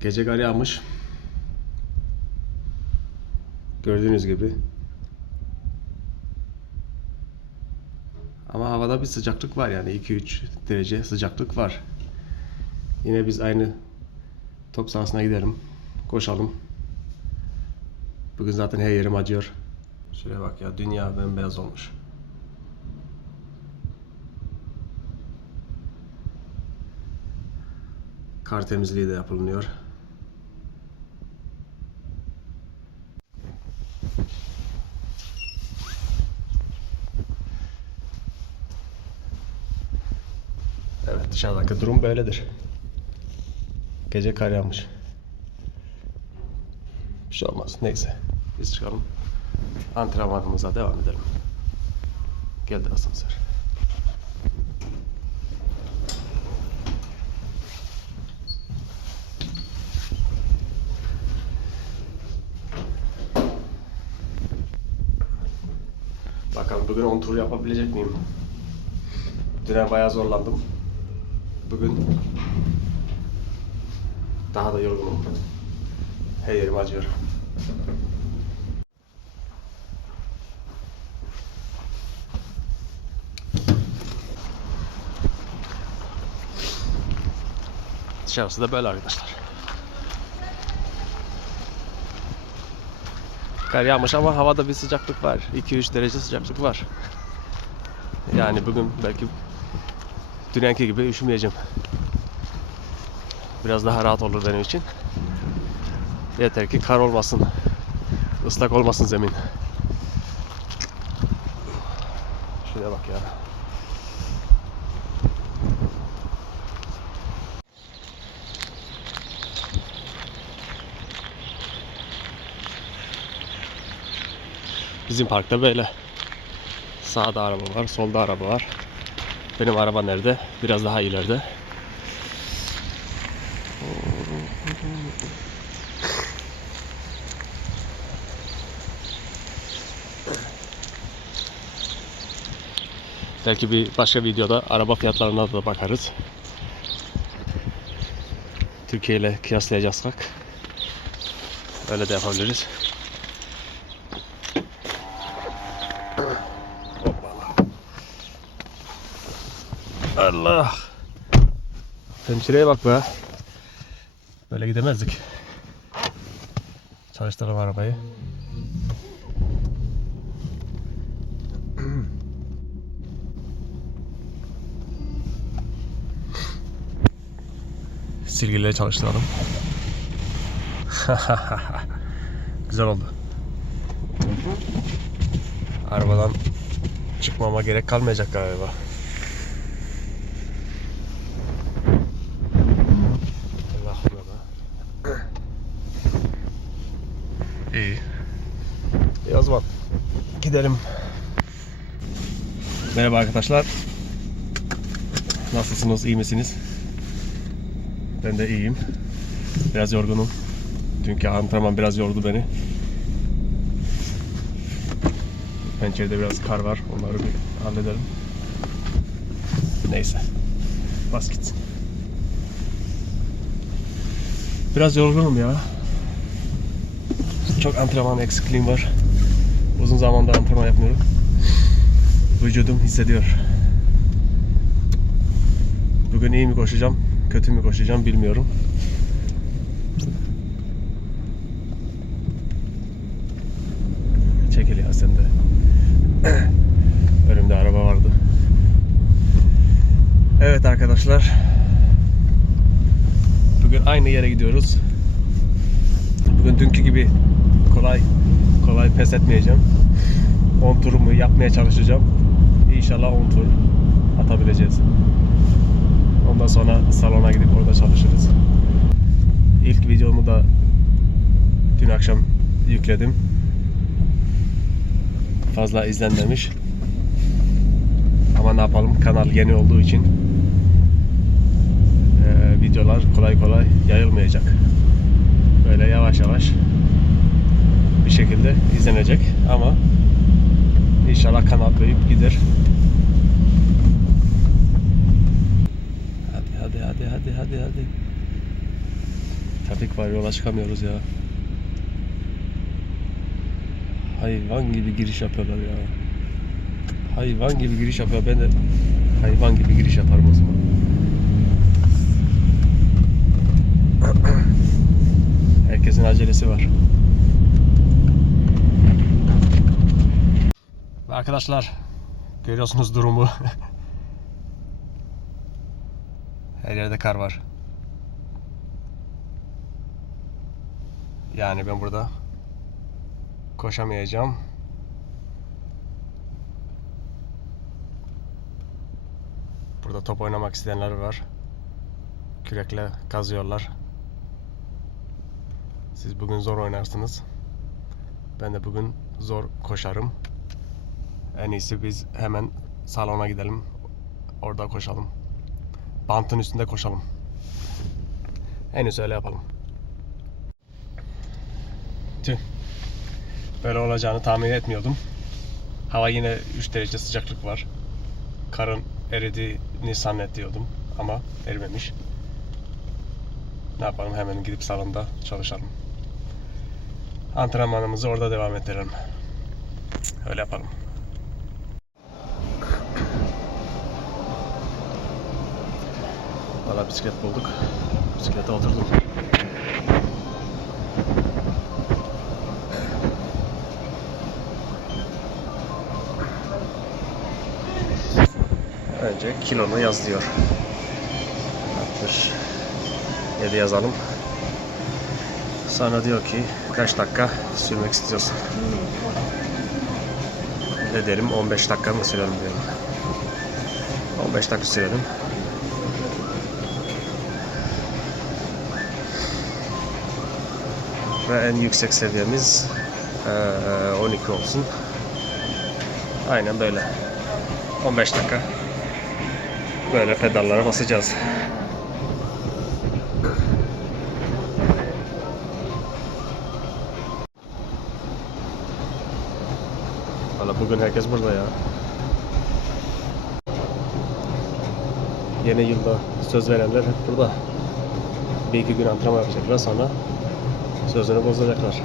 Gece kar yağmış. Gördüğünüz gibi. Ama havada bir sıcaklık var yani 2-3 derece sıcaklık var. Yine biz aynı top sahasına gidelim. Koşalım. Bugün zaten her yerim acıyor. Şuraya bak ya dünya bembeyaz olmuş. Kar temizliği de yapılıyor. Evet dışarıdaki durum böyledir. Gece kar yağmış. Bir şey olmaz. Neyse. Biz çıkalım. Antrenmanımıza devam edelim. Geldi asansör. Bakalım bugün 10 tur yapabilecek miyim? Düne bayağı zorlandım. Bugün daha da yorgunum. Her yerim acıyor. Dışarısı da böyle arkadaşlar. Kar yağmış ama havada bir sıcaklık var. 2-3 derece sıcaklık var. Yani bugün belki dünenki gibi üşümeyeceğim. Biraz daha rahat olur benim için. Yeter ki kar olmasın. ıslak olmasın zemin. Şuraya bak ya. Bizim parkta böyle. Sağda araba var, solda araba var. Benim araba nerede? Biraz daha ileride. Belki bir başka videoda araba fiyatlarına da bakarız. Türkiye ile kıyaslayacaksak öyle de yapabiliriz. Allah. Hemşireye bak be. Böyle gidemezdik. Çalıştıralım arabayı. Silgileri çalıştıralım. Güzel oldu. Arabadan çıkmama gerek kalmayacak galiba. Allah'ım ya. İyi. İyi o zaman gidelim. Merhaba arkadaşlar. Nasılsınız? iyi misiniz? Ben de iyiyim. Biraz yorgunum. Dünkü antrenman biraz yordu beni. Pencerede biraz kar var. Onları bir halledelim. Neyse. Bas gitsin. Biraz yorgunum ya. Çok antrenman eksikliğim var. Uzun zamandır antrenman yapmıyorum. Vücudum hissediyor. Bugün iyi mi koşacağım, kötü mü koşacağım bilmiyorum. Çekil ya sen de. Önümde araba vardı. Evet arkadaşlar. Bugün aynı yere gidiyoruz. Bugün dünkü gibi kolay kolay pes etmeyeceğim. 10 turumu yapmaya çalışacağım. İnşallah 10 tur atabileceğiz. Ondan sonra salona gidip orada çalışırız. İlk videomu da dün akşam yükledim. Fazla izlenmemiş. Ama ne yapalım kanal yeni olduğu için eee, videolar kolay kolay yayılmayacak. Böyle yavaş yavaş bir şekilde izlenecek ama inşallah kanal büyüyüp gider. Hadi hadi hadi hadi hadi hadi. Trafik var yola çıkamıyoruz ya. Hayvan gibi giriş yapıyorlar ya. Hayvan gibi giriş yapıyor. Ben de hayvan gibi giriş yaparım o zaman. Herkesin acelesi var. Arkadaşlar görüyorsunuz durumu. Her yerde kar var. Yani ben burada koşamayacağım. Burada top oynamak isteyenler var. Kürekle kazıyorlar. Siz bugün zor oynarsınız. Ben de bugün zor koşarım. En iyisi biz hemen salona gidelim. Orada koşalım. Bantın üstünde koşalım. En iyisi öyle yapalım. Tüh. Böyle olacağını tahmin etmiyordum. Hava yine 3 derece sıcaklık var. Karın eridiğini zannediyordum ama erimemiş. Ne yapalım hemen gidip salonda çalışalım. Antrenmanımızı orada devam ettirelim. Öyle yapalım. Valla bisiklet bulduk. Bisiklete oturdum. Önce kilonu yaz diyor. 67 yazalım. Sonra diyor ki kaç dakika sürmek istiyorsun? Ne derim 15 dakika mı sürelim diyorum. 15 dakika sürelim. Ve en yüksek seviyemiz eee, 12 olsun. Aynen böyle. 15 dakika. Böyle pedallara basacağız. Valla bugün herkes burada ya. Yeni yılda söz verenler hep burada. Bir iki gün antrenman yapacaklar sonra sözünü bozacaklar.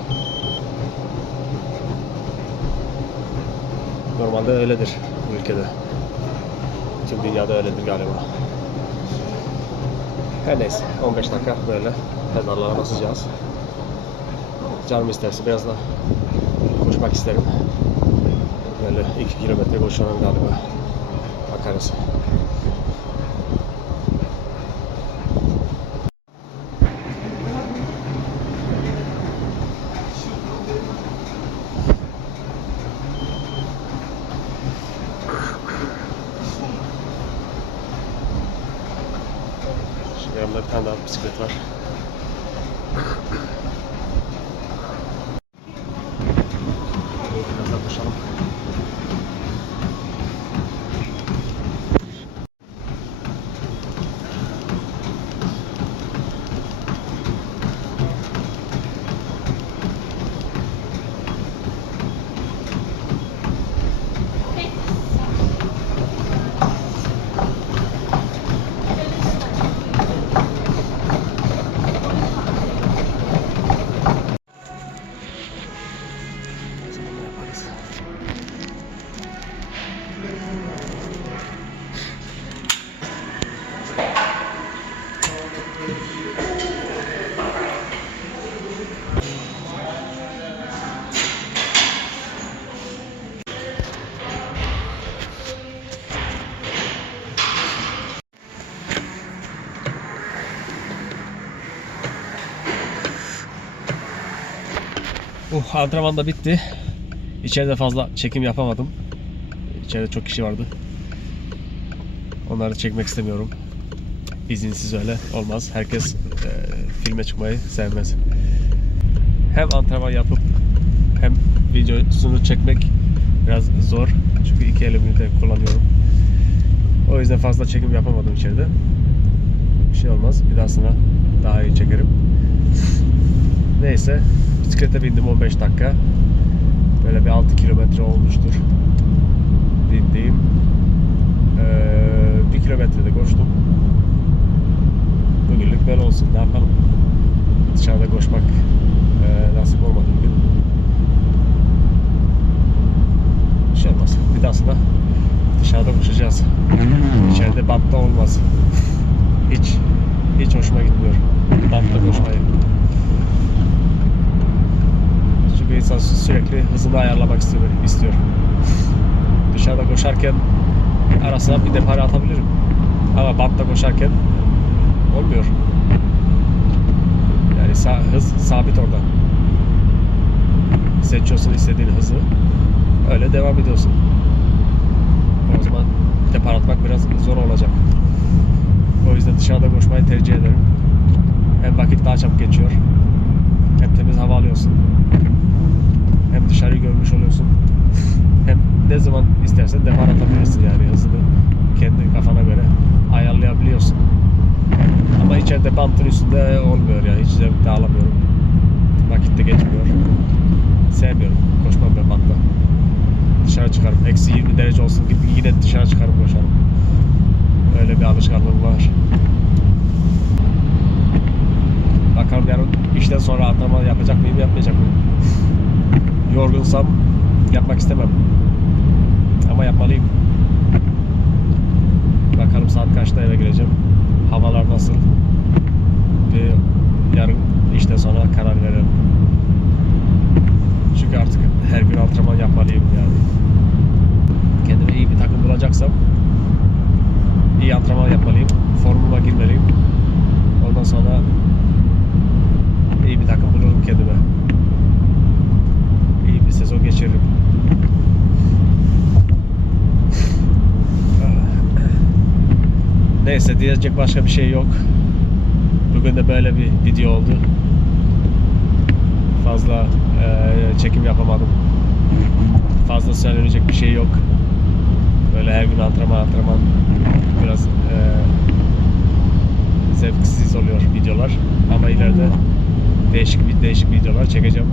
Normalde öyledir bu ülkede. Tüm dünyada öyledir galiba. Her neyse 15 dakika böyle pedallara basacağız. Canım isterse biraz da koşmak isterim. Böyle 2 kilometre koşuyorum galiba. Bakarız. Bisiklet var. Uh, antrenman da bitti. İçeride fazla çekim yapamadım. İçeride çok kişi vardı. Onları çekmek istemiyorum. İzinsiz öyle olmaz. Herkes e, filme çıkmayı sevmez. Hem antrenman yapıp hem videosunu çekmek biraz zor. Çünkü iki elimi de kullanıyorum. O yüzden fazla çekim yapamadım içeride. Bir şey olmaz. Bir dahasına daha iyi çekerim. Neyse bisiklete bindim 15 dakika. Böyle bir 6 kilometre olmuştur. Bindiğim. Ee, 1 kilometrede koştum. Bugünlük böyle olsun. Ne yapalım? dışarıda koşmak e, nasip olmadı bugün. Bir şey olmaz. Bir dahasında dışarıda koşacağız. İçeride bantta olmaz. Hiç hiç hoşuma gitmiyor. Bantta koşmayı. Çünkü insan sürekli hızını ayarlamak istiyor. Dışarıda koşarken arasına bir depar atabilirim. Ama bantta koşarken olmuyor. Yani sa- hız sabit orada. Seçiyorsun istediğin hızı. Öyle devam ediyorsun. O zaman depar atmak biraz zor olacak. O yüzden dışarıda koşmayı tercih ederim. Hem vakit daha çabuk geçiyor. Hem temiz hava alıyorsun. Hem dışarıyı görmüş oluyorsun. Hem ne zaman istersen depar atabilirsin yani hızını kendi kafana göre ayarlayabiliyorsun. Ama içeride bantın üstünde olmuyor yani hiç zevk alamıyorum. Vakit de geçmiyor. Sevmiyorum. Koşmam ben bantta. Dışarı çıkarım. Eksi 20 derece olsun gibi yine dışarı çıkarım koşarım. Öyle bir alışkanlığım var. Bakalım yarın işten sonra antrenman yapacak mıyım yapmayacak mıyım? Yorgunsam yapmak istemem. Ama yapmalıyım. Bakalım saat kaçta eve gireceğim. Havalar nasıl? Bir yarın işten sonra karar veririm. Çünkü artık her gün antrenman yapmalıyım yani. Kendime iyi bir takım bulacaksam iyi antrenman yapmalıyım. Formuma girmeliyim. Ondan sonra iyi bir takım bulurum kendime. İyi bir sezon geçiririm. Neyse diyecek başka bir şey yok. Bugün de böyle bir video oldu. Fazla eee, çekim yapamadım. Fazla söylenecek bir şey yok. Böyle her gün antrenman antrenman biraz eee zevksiz oluyor videolar. Ama ileride değişik bir değişik videolar çekeceğim.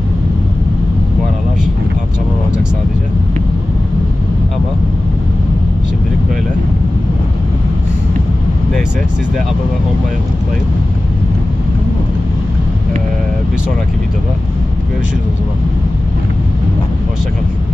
Bu aralar antrenman olacak sadece. Ama şimdilik böyle. Neyse siz de abone olmayı unutmayın. Ee, bir sonraki videoda görüşürüz o zaman. Hoşçakalın.